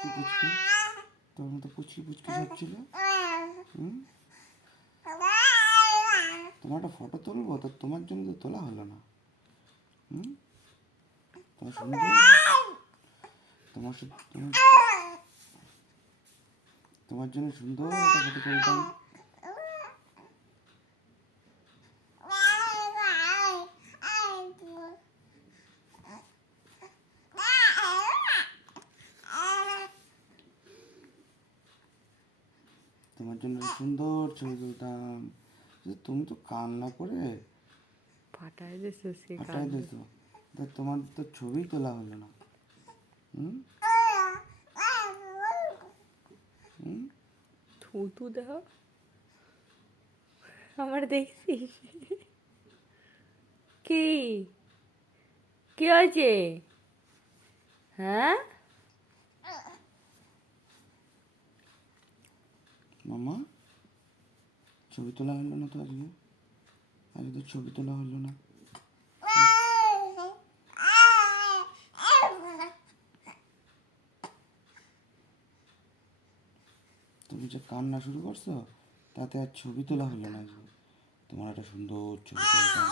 পুচকি পুচকি, তোর মতো পুচকি পুচকি সব ছিল। হুম, তোমার একটা ফটো তুলবো তো, তোমার জন্য তো তোলা হলো না। হুম, তোমার সুন্দর, তোমার তোমার তোমার জন্য সুন্দর একটা ফটো তুলতাম। তোমার জন্য সুন্দর ছবি তুলতাম। তুমি তো কান্না করে ফাটাই দিছো সে হাঁটাই দিত, তা তোমার তো ছবি তোলা হলো না। হুম, হুম, থুতু দেহ আমার দেখছিস কি কি হয়েছে? হ্যাঁ, মামা ছবি তোলা হলো না তো আজকে, আজকে তো ছবি তোলা হলো না। তুমি যে কান্না শুরু করছো, তাতে আর ছবি তোলা হলো না আজকে। তোমার একটা সুন্দর ছবি তুলতাম,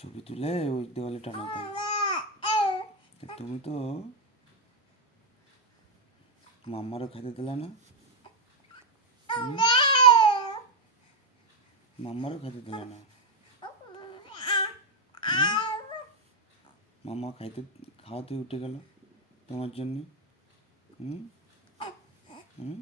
ছবি তুলে ওই দেওয়ালে টানাতাম। তুমি তো মাম্মারও খেতে দিলে না। মাম্মারও খেতে দিলে না। মাম্মা খাওয়াতে উঠে গেল তোমার জন্যে। হুম, হুম,